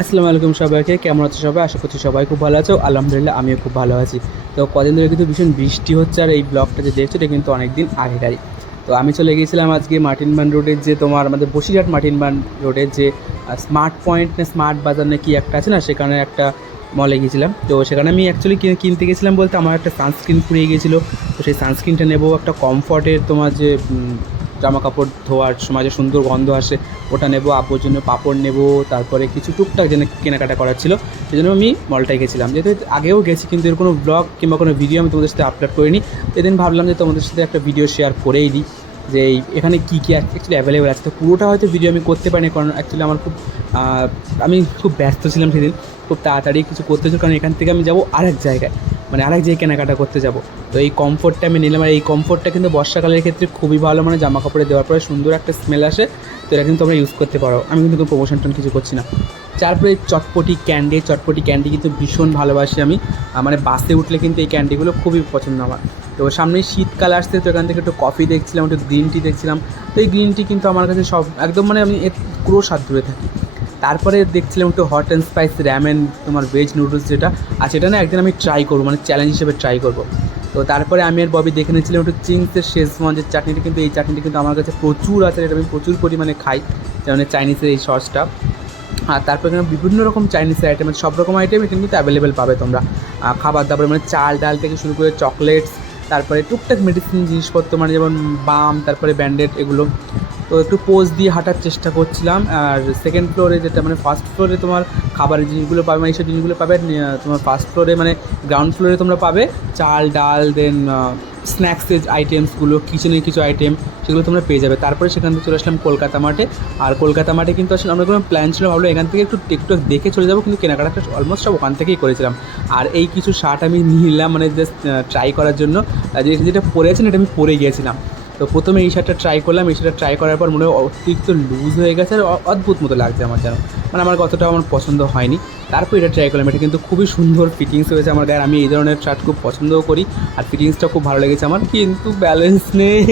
আসসালামু আলাইকুম সবাইকে, কেমন আছো সবাই? আশা করছি সবাই খুব ভালো আছো। আলহামদুলিল্লাহ আমিও খুব ভালো আছি। তো কদিন ধরে কিন্তু ভীষণ বৃষ্টি হচ্ছে, আর এই ব্লগটা যে দেখছো এটা কিন্তু অনেক দিন আগেকারই। তো আমি চলে গিয়েছিলাম আজকে মার্টিন বান রোডের যে তোমার আমাদের বসিরহাট মার্টিন বান রোডের যে স্মার্ট পয়েন্ট না স্মার্ট বাজার না কি একটা আছে না, সেখানে একটা মলে গিয়েছিলাম। তো সেখানে আমি অ্যাকচুয়ালি কিনতে গেছিলাম বলতে আমার একটা সানস্ক্রিন ফুরিয়ে গিয়েছিলো। তো সেই সানস্ক্রিনটা নেবো, একটা কমফর্টের তোমার যে জামা কাপড় ধোয়ার সময় যে সুন্দর গন্ধ আসে ওটা নেবো, আব্বুর জন্য পাঁপড় নেবো, তারপরে কিছু টুকটাক যেন কেনাকাটা করার ছিল, সেই জন্য আমি মলটায় গেছিলাম। যেহেতু আগেও গেছি কিন্তু এর কোনো ব্লগ কিংবা কোনো ভিডিও আমি তোমাদের সাথে আপলোড করিনি। এদিন ভাবলাম যে তোমাদের সাথে একটা ভিডিও শেয়ার করেই দিই যে এখানে কী কী অ্যাকচুয়ালি অ্যাভেলেবেল আছে। তো পুরোটা হয়তো ভিডিও আমি করতে পারিনি, কারণ অ্যাকচুয়ালি আমার আমি খুব ব্যস্ত ছিলাম সেদিন, খুব তাড়াতাড়ি কিছু করতে হচ্ছে, কারণ এখান থেকে আমি যাবো আরেক জায়গায়, মানে আরেক জায়গায় কেনাকাটা করতে যাব। তো এই কমফোর্টটা আমি নিলাম, আর এই কমফোর্টটা কিন্তু বর্ষাকালের ক্ষেত্রে খুবই ভালো, মানে জামা কাপড়ে দেওয়ার পরে সুন্দর একটা স্মেল আসে। তো এটা কিন্তু তোমরা ইউজ করতে পারো, আমি কিন্তু কোনো প্রমোশন টোন কিছু করছি না। তারপরে চটপটি ক্যান্ডি কিন্তু ভীষণ ভালোবাসি আমি, মানে বাসে উঠলে কিন্তু এই ক্যান্ডিগুলো খুবই পছন্দ আমার। তো সামনে শীতকাল আসছে, তো এখান থেকে একটু কফি দেখছিলাম, একটু গ্রিন টি দেখছিলাম। তো এই গ্রিন টি কিন্তু আমার কাছে সব একদম, মানে আমি এর পুরো স্বাদ ধরে থাকি। তারপরে দেখছিলাম একটু হট অ্যান্ড স্পাইস র্যামেন, তোমার ভেজ নুডলস যেটা, আর সেটা না একদিন আমি ট্রাই করবো, মানে চ্যালেঞ্জ হিসেবে ট্রাই করবো। তো তারপরে আমি আর ববি দেখে নিয়েছিলাম একটু চিংসের শেজওয়ান যে চাটনিটা, কিন্তু এই চাটনিটা কিন্তু আমার কাছে প্রচুর আছে, এটা আমি প্রচুর পরিমাণে খাই, যেমন চাইনিজের এই সসটা। আর তারপরে এখানে বিভিন্ন রকম চাইনিজের আইটেম, সব রকম আইটেম কিন্তু অ্যাভেলেবেল পাবে তোমরা। খাবার দাবার মানে চাল ডাল থেকে শুরু করে চকলেটস, তারপরে টুকটাক মেডিসিন জিনিসপত্র, মানে যেমন বাম, তারপরে ব্যান্ডেড, এগুলো। তো একটু পোজ দিয়ে হাঁটার চেষ্টা করছিলাম। আর সেকেন্ড ফ্লোরে যেটা, মানে ফার্স্ট ফ্লোরে তোমার খাবারের জিনিসগুলো পাবে, মানে এইসব জিনিসগুলো পাবে। তোমার ফার্স্ট ফ্লোরে মানে গ্রাউন্ড ফ্লোরে তোমরা পাবে চাল ডাল, দেন স্ন্যাক্সের আইটেমসগুলো, কিচেনের কিছু আইটেম, সেগুলো তোমরা পেয়ে যাবে। তারপরে সেখান থেকে চলে আসলাম কলকাতা মাঠে। আর কলকাতা মাঠে কিন্তু আসলে আমরা কোনো প্ল্যান ছিল, ভাবলো এখান থেকে একটু টিকটক দেখে চলে যাবো, কিন্তু কেনাকাটাটা অলমোস্ট সব ওখান থেকেই করেছিলাম। আর এই কিছু শার্ট আমি নিলাম, মানে জাস্ট ট্রাই করার জন্য। যেটা পরে আছেন এটা আমি পরে গিয়েছিলাম। তো প্রথমে এই শার্টটা ট্রাই করলাম, এই শার্টটা ট্রাই করার পর মনে হয় অতিরিক্ত লুজ হয়ে গেছে, আর অদ্ভুত মতো লাগছে আমার যেন, মানে আমার কতটা আমার পছন্দ হয়নি। তারপর এটা ট্রাই করলাম, এটা কিন্তু খুবই সুন্দর ফিটিংস হয়েছে আমার গায়ে, আমি এই ধরনের শার্ট খুব পছন্দও করি, আর ফিটিংসটা খুব ভালো লেগেছে আমার, কিন্তু ব্যালেন্স নেই।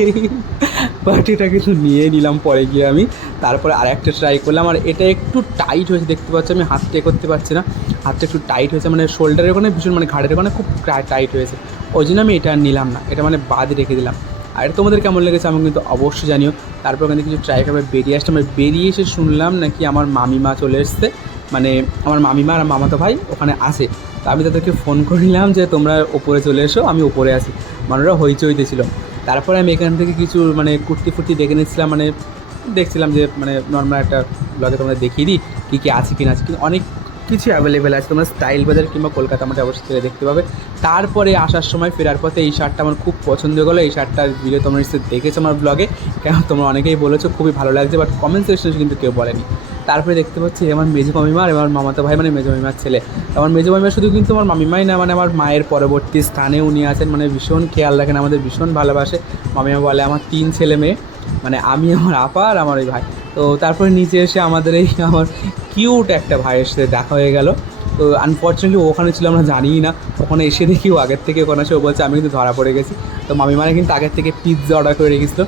বাট এটা কিন্তু নিয়ে নিলাম পরে গিয়ে আমি। তারপরে আর একটা ট্রাই করলাম, আর এটা একটু টাইট হয়েছে, দেখতে পাচ্ছি আমি হাতটা করতে পারছি না, হাতটা একটু টাইট হয়েছে, মানে শোল্ডারের ওখানে ভীষণ, মানে ঘাড়ের ওখানে খুব টাইট হয়েছে, ওই জন্য আমি এটা নিলাম না, এটা মানে বাদ রেখে দিলাম। আর এটা তোমাদের কেমন লেগেছে আমি কিন্তু অবশ্যই জানিও। তারপর ওখান থেকে কিছু ট্রাই করে বেরিয়ে আসলাম, বেরিয়ে এসে শুনলাম নাকি আমার মামিমা চলে এসছে, মানে আমার মামিমা আর মামাতো ভাই ওখানে আসে। তো আমি তাদেরকে ফোন করে নিলাম যে তোমরা ওপরে চলে এসো, আমি ওপরে আসি, মানুষরা হইচইতে ছিল। তারপরে আমি এখান থেকে কিছু মানে কুর্তি ফুর্তি দেখে নিচ্ছিলাম, মানে দেখছিলাম যে মানে নর্মাল একটা ব্লগে তোমরা দেখিয়ে দিই কী কী আছে কিনা আছে, কিন্তু অনেক কিছু অ্যাভেলেবেল আছে, তোমরা স্টাইল বাজার কিংবা কলকাতা মাঠে অবশ্যই দেখতে পাবে। তারপরে আসার সময় ফেরার পথে এই শার্টটা আমার খুব পছন্দ হলো, এই শার্টটার ভিডিও তোমরা নিশ্চয়ই দেখেছো আমার ব্লগে, কেন তোমরা অনেকেই বলেছো খুবই ভালো লাগছে, বাট কমেন্ট সেকশনে কিন্তু কেউ বলেনি। তারপরে দেখতে পাচ্ছি আমার মেজো মামিমা আর আমার মামাতো ভাই, মানে মেজো মামিমার ছেলে। আমার মেজো মামিমা শুধু কিন্তু আমার মামিমাই না, মানে আমার মায়ের পরবর্তী স্থানে উনি আছেন, মানে ভীষণ খেয়াল রাখেন, আমাদের ভীষণ ভালোবাসে। মামিমা বলে আমার 3 ছেলে মেয়ে, মানে আমি, আমার আপা আর আমার ওই ভাই। তো তারপরে নিচে এসে আমাদের এই আমার কিউট একটা ভাইয়ের সাথে দেখা হয়ে গেল। তো আনফর্চুনেটলি ওখানে ছিল আমরা জানিই না, ওখানে এসে দেখি ও আগের থেকে ওখানে এসে ও বলছে আমি কিন্তু ধরা পড়ে গেছি। তো মামিমারা কিন্তু আগের থেকে পিৎজা অর্ডার করে রেখেছিলো।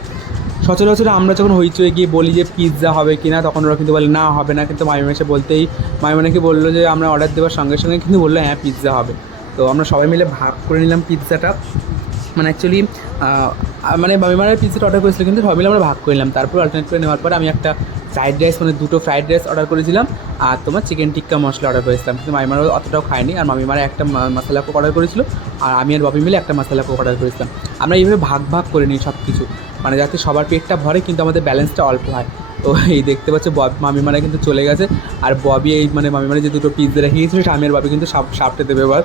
সচরাচর আমরা যখন হইচই গিয়ে বলি যে পিৎজা হবে কি না, তখন ওরা কিন্তু বলে না হবে না, কিন্তু মামিমা এসে বলতেই মামিমা নাকি বললো যে আমরা অর্ডার দেওয়ার সঙ্গে সঙ্গে কিন্তু বললো হ্যাঁ পিৎজা হবে। তো আমরা সবাই মিলে ভাগ করে নিলাম পিৎজাটা, মানে অ্যাকচুয়ালি মানে মামিমারা পিৎজাটা অর্ডার করেছিল, কিন্তু সবাই মিলে আমরা ভাগ করে নিলাম। তারপর অল্টারনেট করে নেওয়ার পরে আমি একটা ফ্রাইড রাইস, মানে 2টো ফ্রাইড রাইস অর্ডার করেছিলাম, আর তোমার চিকেন টিক্কা মশলা অর্ডার করেছিলাম, কিন্তু মামিমারা অতটাও খায়নি। আর মামিমারা একটা মশলা কোক অর্ডার করেছিল, আর আমি আর বাপি মিলে একটা মশলা কোক অর্ডার করেছিলাম। আমরা এইভাবে ভাগ ভাগ করে নিই সব কিছু, মানে যাতে সবার পেটটা ভরে কিন্তু আমাদের ব্যালেন্সটা অল্প হয়। তো এই দেখতে পাচ্ছ মামিমারা কিন্তু চলে গেছে, আর ববি এই মানে মামিমারা যে 2টো পিৎজা রেখে গিয়েছিল আমি আর বাপি কিন্তু সাপটে দেবে এবার।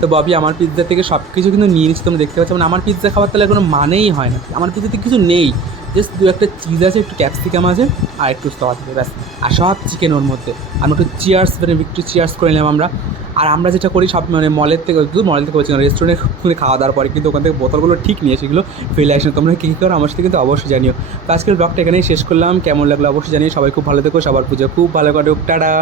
তো ববি আমার পিৎজা থেকে সব কিছু কিন্তু নিয়ে নিচ্ছে, তোমরা দেখতে পাচ্ছ, মানে আমার পিৎজা খাবার তাহলে কোনো মানেই হয় না, আমার পিৎজাতে কিছু নেই, জাস্ট 2-একটা চিজ আছে, একটু ক্যাপসিকাম আছে, আর একটু সস আছে, ব্যাস, আর সব চিকেন ওর মধ্যে। আমরা একটু চিয়ার্স, মানে একটু চিয়ার্স করে নিলাম আমরা। আর আমরা যেটা করি সব, মানে মলের থেকে বলছি না, রেস্টুরেন্টে খাওয়া দাওয়ার পরে কিন্তু ওখান থেকে বোতলগুলো ঠিক নিয়ে সেগুলো ফেলে আসে। তোমরা কী করো আমার সাথে কিন্তু অবশ্যই জানিও। তো আজকের ব্লগটা এখানেই শেষ করলাম, কেমন লাগলো অবশ্যই জানিও। সবাই খুব ভালো থেকো, সবার পুজো খুব ভালো কাটুক, টাটা।